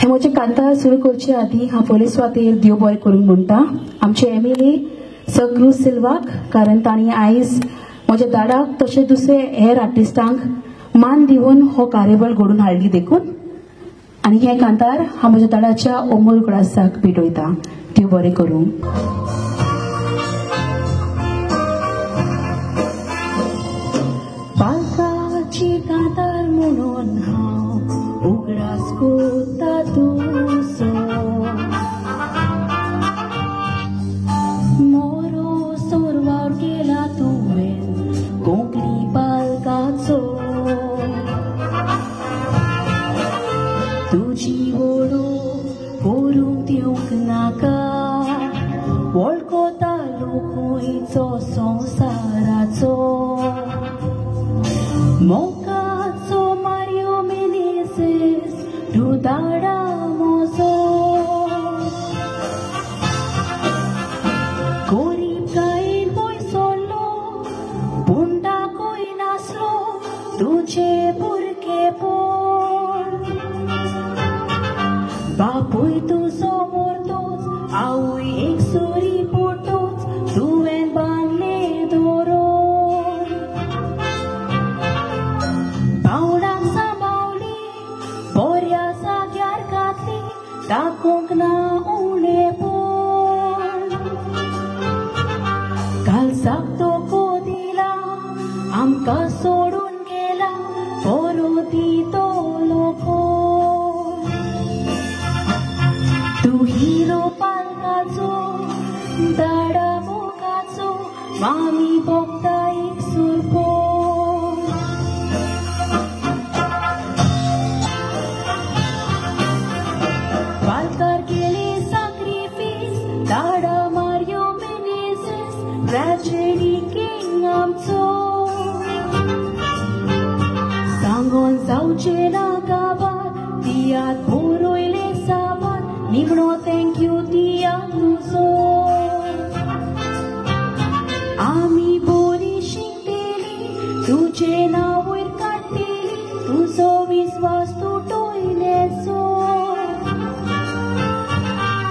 हे म्हजे कांतार सुरू करचे आधी हांव पयले सुवातेर देव बरें करूंक म्हणटा आमचे एमएलए सग्रू सिल्वाक, कारण तांणी आयज म्हज्या दाडाक तशें दुसरे हेर आर्टिस्टांक मान दिवन हो कार्यावळ घडोवन हाडली देखून. आनी हे कांतार हांव म्हज्या दाडाच्या अमोल उगडासाक भेटयता. देव बरें करूं. पालकाची कांतार म्हणून हांव उगडास कोत्ता तुजो, मोरो सोरवार केला तुवें कोंकणी पालकाचो. तुजी वडो करूंक दिवंक नाका, वळखता लोकूयचो संवसाराचो. मोकाचो मारियो मेनेझेस तूं दाडा म्हजो, गरीब गायेन पयसलो पूण दाखोय नासलो तुजे भुरगेपण. बापूय तुजो मोरतोच, आवय एक सुरी पोटोच, तुवें बांदले दोरोन. पावडाक सांबावली, बऱ्या जाग्यार घातली, दाखोवंक ना उणेपण. कालसाक तो दिला, आमकां सोडून गेला, बरो दितो लोकोन. तूं हिरो पालकाचो, दाडा मोगाचो, मामी भोगता एक सुरपोन. पालकार केले सॅक्रिफीस, दाडा मारियो मेनेझेस, ट्रॅजेडी किंग आमचो. सांगोन जावचे ना गाभार, तियात बरोयले साबार, निमणो थँक्यू तिया तुजो. आमी बरी शिकतेली, तुजे नांव वयर काडटेली, तुजो विस्वास तुटोयलेचो.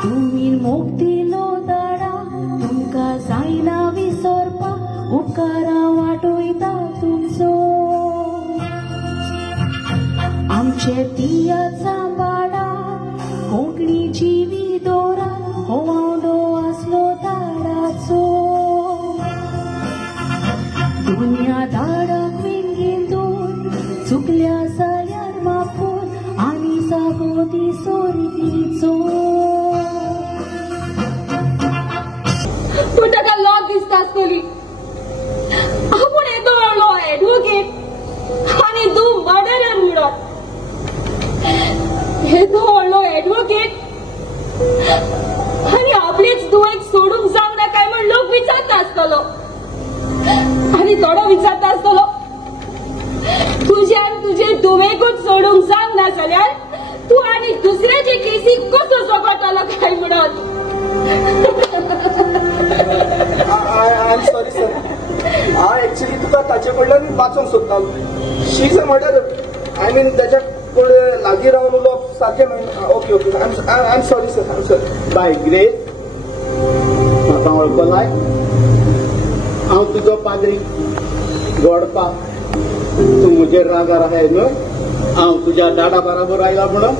तुमी मोग दिलो दाडा, तुमकां जायना विसरपाक, उपकारा वाटोयता तुमचो. आमचे तियात सांबाळा, कोंकणी जिवी दोरा, हो आवडो आसलो दाडाचो. दुनिया दाडाक विंगीन दोन, चुकल्या जाल्यार माफून, आनी साबोती सोरगीचो. पूण ताका लॉक दिसता आसतली. आपूण येतो व्हडलो एडवोकेट आनी तूं मर्डरर म्हणप. येतो व्हडलो एडवोकेट आनी आपलीच दुयेक सोडूंक जावंक ना काय म्हण लोक विचारता आसतलो. आनी थोडो विचारता आसतलो, तुज्यान तुजे दुवेकूच सोडूंक जावंक ना जाल्यार तूं आनी दुसऱ्याचे केसीक कसो झगडटलो काय म्हणून. I'm sorry. हांव एक्चुअली तुका ताचे कडल्यान वाचोवंक सोदतालो. She is a murderer. I mean ताच्या लागीं रावन उलोवप सारकें न्हय. Okay I am sorry sir. Bye Grace, म्हाका वळखलाय. हांव तुजो पाद्री गोडपाक. तूं म्हजेर रागार आहाय न्हय. हांव तुज्या दाडा बराबर आयला म्हणून.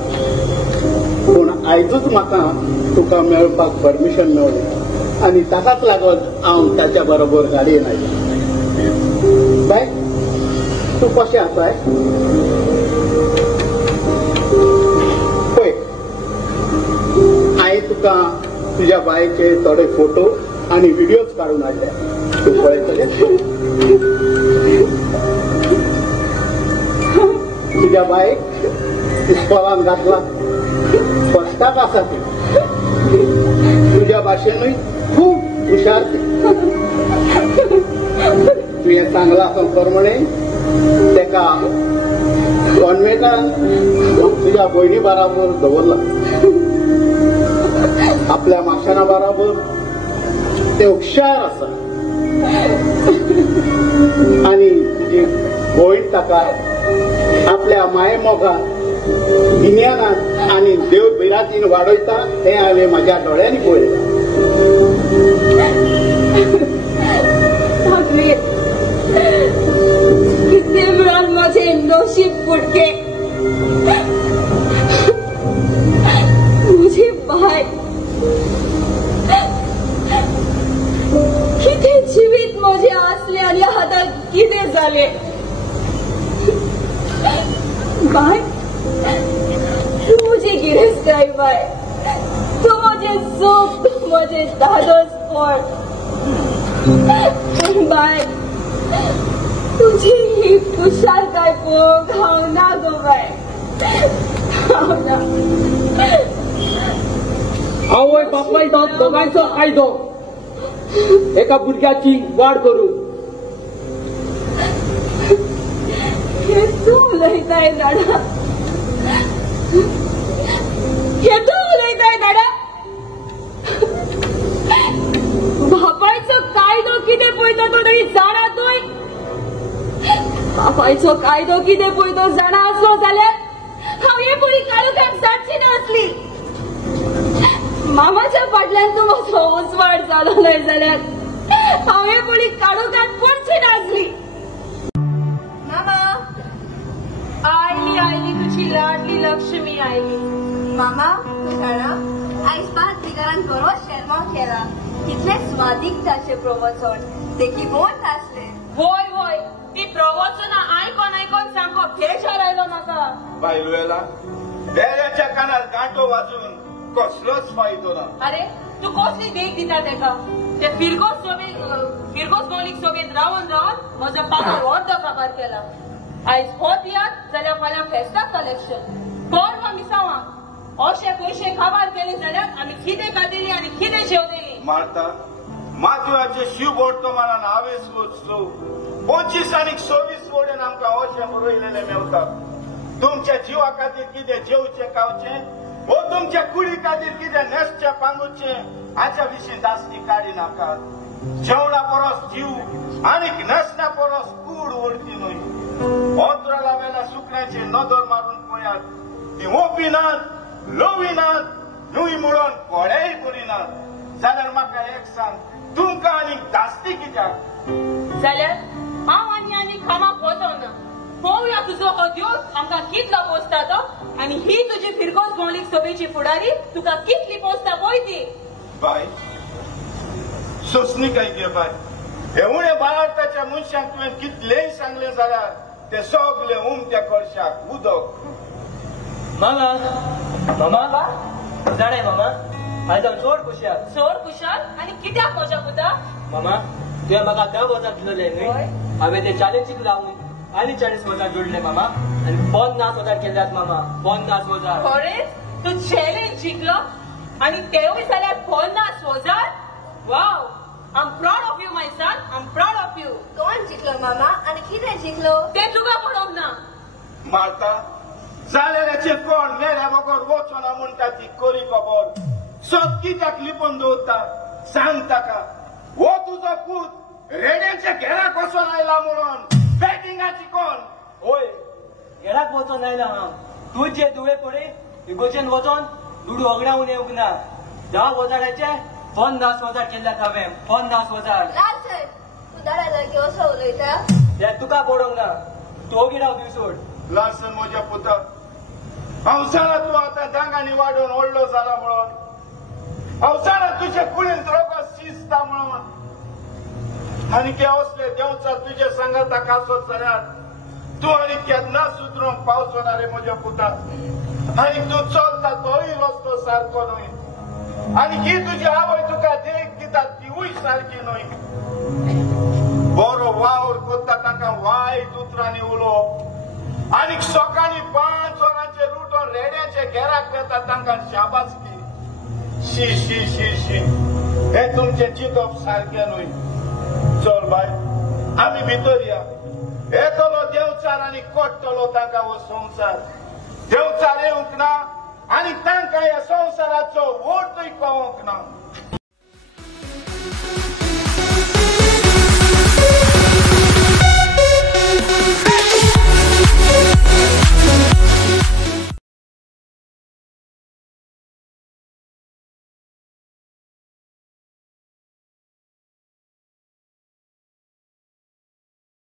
पूण आयजूच म्हाका तुका मेळपाक परमिशन मेळ्ळी आनी ताकाच लागून हांव ताच्या बरोबर गाडयेन आयला. बाय, तूं कशें आसाय? पळय, हांवें तुका तुज्या बायचे थोडे फोटो आनी व्हिडियोज काडून हाडले. तूं पळयतलें? तुज्या बायक इस्कॉलान घातला, फस्टाक आसा ती. तुज्या भाशेनूय खूब हुशार ती. तुवें सांगला प्रमाणे तेका कॉन्व्हेंटान तुज्या भयणी बराबर दवरला. आपल्या माशना बराबर ते हुशार आसा. आनी तुजी भयण ताका आपल्या माये मोगान गिन्यानान आणि देव बिरातीन वाडयता हे हांवें म्हाज्या दोळ्यांनी पळयलां. कितने मिळून माझे नशीब फुटके मुझे बाय किती जीवित माझे असले आणि हातात किती झाले बाय तू मुझे गिरस काय बाय तू मुझे सुख तू मुझे दादोस फळ बाय तुझी ही खुशाल काय पोग हाव ना गो बाय हाव ना आवय बापाय डॉट दोगांचो आयदो एका भुरग्याची वाड करून हे तू उलयताय दाडा हे तू उलयताय दाडा बापायचो कायदो कितें पळयता तो तरी जाणा तूं बापायचो कायदो कितें पळयतो जाणा आसलो जाल्यार हांव हे बरी काळोखान साडची नासली मामाच्या फाटल्यान तूं म्हजो उसवाड जालो न्हय जाल्यार हांव हे बरी काळोखान पडची नासली मामा आयली आयली तुझी लाडली लक्ष्मी आयली मामा तू जाणा आयज पांच दिगारांक बरो शेर्मा केला कितले स्वादीक ताचे प्रवचन देखी बोन नासले वय वय ती प्रवचना आयकोन आयकोन सामको बेजार आयलो म्हाका बायलुएला बेऱ्याच्या कानार गांठो वाजून कसलोच फायदो ना. अरे तू कसली देख दिता तेका ते फिरगोस मौलीक सभेत रावन रावन म्हजो पापा अर्द काबार केला आयज होत याद जाल्यार फाल्यां फेस्ताक कलेक्शन परवा मिसावा अशे पयशे काबार केले जाल्यार आमी कितें खातेली आनी कितें जेवतेली मारता मातुयाचे शिव वर्तमानान हावेस वचलो 25 आनी 26 वडेन आमकां अशें बरयलेलें मेवता. तुमच्या जिवा खातीर कितें जेवचें खावचें वो तुमच्या कुडी खातीर कितें न्हेसचें पांगुचें हाच्या विशीं दास्ती काडी नाकात. जेवणा परस जीव आनीक न्हेसण्या परस कूड उरती न्हय. अंतराला वेल्या सुकण्याची नदर मारून पळयात ती ओपिनात लोविनात न्हूय म्हणून कोडेय करिनात जाल्यार म्हाका एक सांग तुमकां आनीक दास्ती कित्याक जाल्यार हांव आनी कामाक वचना पळोवया तुजो हो दिवस आमकां कितलो पोसता तो आनी ही तुजी फिरगोस मौलीक सभेची फुडारी तुका कितली पोसता पळय ती. बाय सोसणी काय गे बाय हे उणे भारताच्या मनशांक तुवें कितलेंय सांगलें जाल्यार ते सगळे उमत्या कळशाक उदक. मामा मामा जाणाय मामा आयज हांव चड खुशाल आनी कित्याक म्हज्या पुता मामा तुवें म्हाका 10,000 दिलेले न्हय हांवें ते चॅलेंजीक लावून आनी 40,000 जोडले मामा आनी 50,000 केल्यात मामा 50,000. खरेंच तू चॅलेंज जिंकलो आनी तेवूय जाल्यार 50,000 wow I am proud of you my son I am proud of you. कोण जिंकलो मामा आणि कितें जिंकलो ते तुका पडोवंक ना मारता जाल्याराचे कोण मेऱ्या बगर वचना म्हणटा ती कोरी खबर सोद कित्याक लिपोवन दवरता सांग ताका. वो तुजो पूत रेड्याच्या घेराक वचून आयला म्हणून बॅटिंगाची कोण ओय घेराक वचोन आयला हांव तूं जे दुवे पडे इगोचेन वचोन लुडू ओगडावून येवंक ना 10,000चे 50,000 केल्यात हांवें 50,000. लालसर तू दारा लागी असो उलयता ते तुका पडोवंक ना तू ओगिडाव दिव सोड. लासन म्हज्या पुता हांव जाणा तूं आतां दांगांनी वाडून व्हडलो जाला म्हणून हांव जाणा तुजे कुडींत रोगो शिजता म्हणून आनी ते असले देंवचार तुजे सांगाताक आसत जाल्यार तूं आनी केन्ना सुदरूंक पावचो रे म्हज्या पुता. आनी तूं चलता तोय रस्तो सारको न्हय आनी ही तुजी आवय तुका देख दिता तिवूय सारकी न्हय. बरो वावर कोत्ता ताका वायट उतरांनी उलोवप आनीक सकाळी 5 वरांचे रुटोन रेड्याचे घेराक येता तांकां शाबासकी. शी शी शी शी हे तुमचे चिंतप सारकें न्हय. चल बाय आमी भितर या येतलो देंवचार आनी कोट्टलो तांकां हो संवसार. देंवचार येवंक ना आनी तांकां ह्या संवसाराचो वोटूय कळोवंक ना.